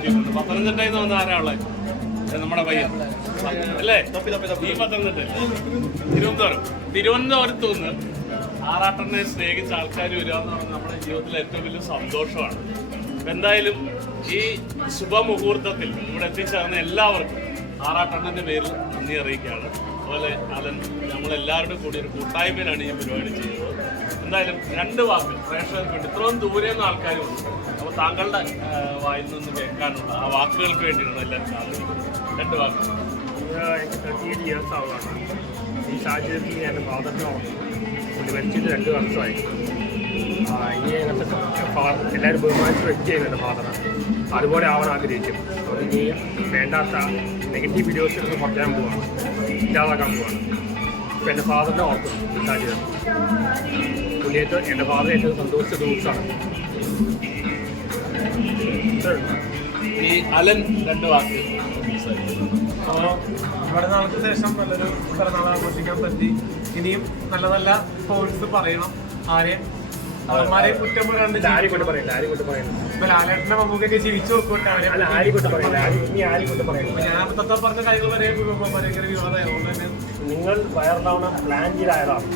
എത്തിയിട്ടുണ്ട്. പത്തനംതിട്ടയിൽ നിന്ന് വന്ന ആരാ ഉള്ളത്? നമ്മുടെ പയ്യൻ അല്ലേ? ഈ പത്തനംതിട്ട തിരുവനന്തപുരത്ത് നിന്ന് ആറാട്ടനെ സ്നേഹിച്ച ആൾക്കാർ വരിക എന്ന് പറഞ്ഞാൽ നമ്മുടെ ജീവിതത്തിലെ ഏറ്റവും വലിയ സന്തോഷമാണ്. എന്തായാലും ഈ ശുഭമുഹൂർത്തത്തിൽ ഇവിടെ എത്തിച്ചേർന്ന എല്ലാവർക്കും ആറാട്ടണ്ണൻ്റെ പേരിൽ നന്ദി അറിയിക്കുകയാണ്. അതുപോലെ അലൻ നമ്മളെല്ലാവരുടെ കൂടി ഒരു കൂട്ടായ്മയിലാണ് ഈ പരിപാടി ചെയ്യുന്നത്. എന്തായാലും രണ്ട് വാക്ക് പ്രേക്ഷകർക്ക് വേണ്ടി ഇത്രയും ദൂരെ നിന്ന് ആൾക്കാരുണ്ട്. അപ്പോൾ താങ്കളുടെ വായിൽ നിന്ന് കേൾക്കാനുള്ള ആ വാക്കുകൾക്ക് വേണ്ടിയാണ് എല്ലാവരും കാത്തിരിക്കുന്നത്. രണ്ട് വാക്ക്. എനിക്ക് 38 ഇയേഴ്സ് ആവുകയാണ്. ഈ സാഹചര്യത്തിൽ ഞാൻ ഫാദറിനെ ഓർക്കുന്നു. പുള്ളി മരിച്ചിട്ട് 2 വർഷമായി. ഇനി അങ്ങനത്തെ എല്ലാവരും ബഹുമാനിച്ച് വെച്ച് ചെയ്യുന്നുണ്ട് ഫാദറ്. അതുപോലെ ആവാൻ ആഗ്രഹിക്കും. അതുകൊണ്ട് ഇനി വേണ്ടാത്ത നെഗറ്റീവ് വീഡിയോസ് എടുത്ത് കുറയ്ക്കാൻ പോവാണ്, ഇല്ലാതാക്കാൻ പോവാണ്. ഇപ്പം എൻ്റെ ഫാദറിനെ ഓർക്കുന്നു ഈ സാഹചര്യം. പുള്ളിയേറ്റ് എൻ്റെ ഫാദർ ഏറ്റവും സന്തോഷിച്ച ദിവസമാണ്. ഈ അലൻ രണ്ട് വാക്ക്. അപ്പോൾ ഇവിടെ നാൾക്ക് ശേഷം നല്ലൊരു പിറന്നാൾ ആഘോഷിക്കാൻ പറ്റി. ഇനിയും നല്ല നല്ല പോയിന്റ്സ് പറയണം. ആരെയും അവന്മാരെ കുറ്റം പറയാണ്ട് ഇപ്പൊ ലാലേട്ടന്റെ മമ്മൂക്കൊക്കെ ജീവിച്ചു നോക്കിയിട്ടാണ് ഞാൻ അപ്പത്തെ പറഞ്ഞ കാര്യങ്ങൾ വരെ ഭയങ്കര വിവാദമായി. അതുകൊണ്ട് തന്നെ നിങ്ങൾ വയറിലാവണ പ്ലാൻ ചെയ്തായതാണ്.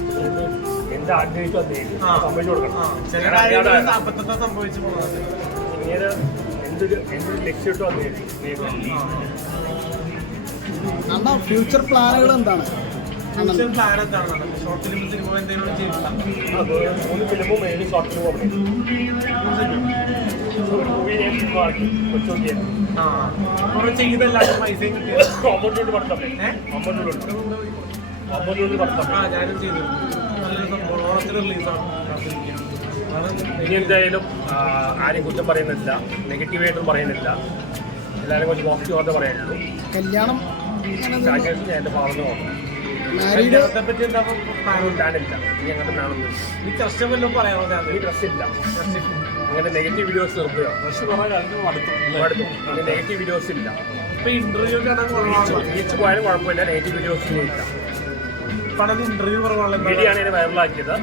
എന്ത് ആഗ്രഹിച്ചു അത് സംഭവിച്ചു കൊടുക്കണം. ചില കാര്യങ്ങൾ അബദ്ധത്തെ സംഭവിച്ചു പോകുന്നത്. പിന്നീട് എന്തൊരു ലക്ഷ്യമിട്ടോ അത് ഫ്യൂച്ചർ പ്ലാനുകൾ എന്താണ്? ഫ്യൂച്ചർ പ്ലാൻ എന്താണ്? ഷോർട്ട് ഫിലിം സിനിമ എന്തെങ്കിലും ചെയ്തിട്ടില്ല. 3 ഫിലിമും 7 ഷോർട്ട് ഫിലിമും കുറെ ചെയ്തല്ലാതെ പൈസയും കിട്ടിയത് ഞാനും ചെയ്തു. നല്ലൊരു സംഭവം ഓണത്തിന് റിലീസാണ്. ഇനി എന്തായാലും ആരെയും കുറ്റം പറയുന്നില്ല, നെഗറ്റീവായിട്ടും പറയുന്നില്ല. എല്ലാവരും കുറച്ച് പോസിറ്റീവായിട്ട് പറയാനുള്ളൂ. കല്യാണം സാഹചര്യത്തിൽ ഞാൻ എൻ്റെ ഫാദറിനെ ഓർക്കണം. കല്യാണത്തെ പറ്റി എന്താ പ്ലാനില്ല. ഇനി അങ്ങനത്തെ പ്ലാനൊന്നും ഈ കഷ്ടമല്ലോ പറയാമോ? ഈ ഡ്രസ് ഇല്ല. അങ്ങനെ നെഗറ്റീവ് വീഡിയോസ് നിർത്തുക. അങ്ങനെ നെഗറ്റീവ് വീഡിയോസ് ഇല്ല. ഇപ്പൊ ഇന്റർവ്യൂ കാണാൻ ബീച്ച് പോയാലും കുഴപ്പമില്ല, നെഗറ്റീവ് വീഡിയോസ് ഇല്ല. ഇപ്പം ഇന്റർവ്യൂ കുറവാണ്. മീഡിയ ആണ് എന്നെ വൈറലാക്കിയത്.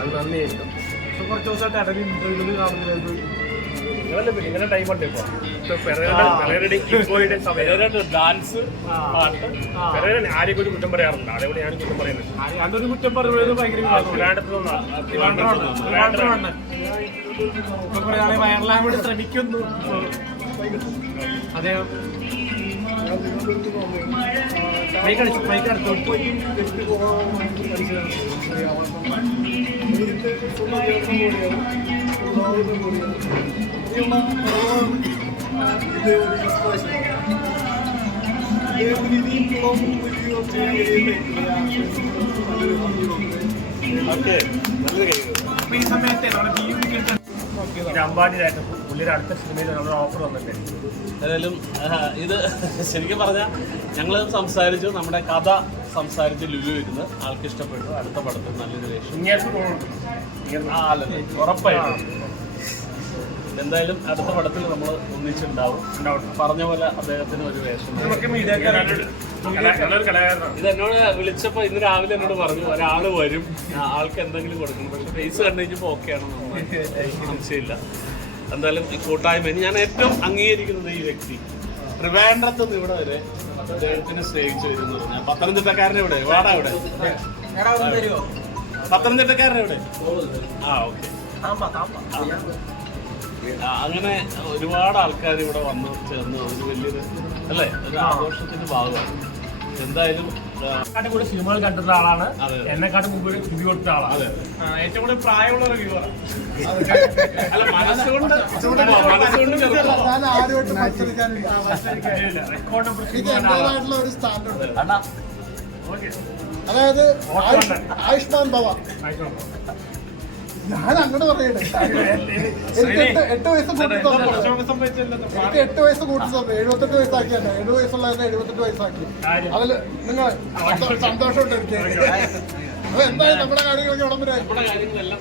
അത് നന്ദിയുണ്ട്. കുറച്ച് ദിവസമായിട്ട് അടങ്ങി ഇന്റർവ്യൂവിൽ കാണുന്നത് നിങ്ങളുടെ ടൈമുണ്ട്. ഡാൻസ് ആരെയും ഒരു കുറ്റം പറയാറുണ്ട്. അതേപോലെ ഞാൻ കുറ്റം പറയുന്നുണ്ട്. അതൊരു കുറ്റം പറയുന്നത് ഭയങ്കര വയറിലാൻ വേണ്ടി ശ്രമിക്കുന്നു അദ്ദേഹം. മൈക്കടുത്തു ഈ സമയത്തെ അമ്പാടിയിലായിട്ട് പുള്ളിയുടെ അടുത്ത സിനിമയിൽ നമ്മുടെ ഓഫർ വന്നിട്ടുണ്ട്. ഏതായാലും ഇത് ശരിക്കും പറഞ്ഞാൽ ഞങ്ങൾ സംസാരിച്ചു, നമ്മുടെ കഥ സംസാരിച്ച് ലുലു ഇരുന്ന് ആൾക്ക് ഇഷ്ടപ്പെട്ടു. അടുത്ത പടത്തിൽ നല്ലൊരു വേഷം ഉറപ്പായിട്ടും. എന്തായാലും അടുത്ത പടത്തിൽ നമ്മൾ ഒന്നിച്ചുണ്ടാവും. പറഞ്ഞ പോലെ അദ്ദേഹത്തിന് ഒരു വേഷം. ഇത് എന്നോട് വിളിച്ചപ്പോൾ ഇന്ന് രാവിലെ എന്നോട് പറഞ്ഞു ഒരാൾ വരും, ആൾക്ക് എന്തെങ്കിലും കൊടുക്കണം. പക്ഷെ ഫേസ് കണ്ടു കഴിഞ്ഞപ്പോൾ ഓക്കെയാണെന്ന് എനിക്ക് സംശയമില്ല. എന്തായാലും ഈ കൂട്ടായ്മ ഞാൻ ഏറ്റവും അംഗീകരിക്കുന്നത് ഈ വ്യക്തി ട്രിവാൻഡ്രത്ത് നിന്ന് ഇവിടെ വരെ അദ്ദേഹത്തിനെ സ്നേഹിച്ചു വരുന്നു. ഞാൻ പത്തനംതിട്ടക്കാരനെ ഇവിടെ വാടാ ഇവിടെ പത്തനംതിട്ടക്കാരനെ ഇവിടെ ഓക്കെ. അങ്ങനെ ഒരുപാട് ആൾക്കാർ ഇവിടെ വന്നു ചേർന്ന് ഒരു വലിയൊരു അല്ലേ ഒരു ആഘോഷത്തിന്റെ ഭാഗമാണ്. എന്തായാലും കൂടെ സിനിമകൾ കണ്ടിട്ടുള്ള ആളാണ്. എന്നെക്കാട്ടും മുമ്പ് റിവ്യൂ കൊടുത്ത ആളാണ്. ഏറ്റവും കൂടുതൽ പ്രായമുള്ള റിവ്യൂവറാണ്. അല്ല മനസ്സുകൊണ്ട് അതായത് ആയുഷ്മാൻ ഭവ. ഞാൻ അങ്ങോട്ട് പറയട്ടെ, എനിക്ക് 8 വയസ്സ് കൂട്ടി എനിക്ക് 8 വയസ്സ് കൂട്ടി 78 വയസ്സാക്കിയല്ല. 7 വയസ്സുള്ള 78 വയസ്സാക്കി. അതിൽ നിങ്ങൾ സന്തോഷമുണ്ട് എനിക്ക്. അപ്പൊ എന്തായാലും നമ്മുടെ കാര്യങ്ങളൊക്കെ വിളമ്പരായി. നമ്മുടെ കാര്യങ്ങളെല്ലാം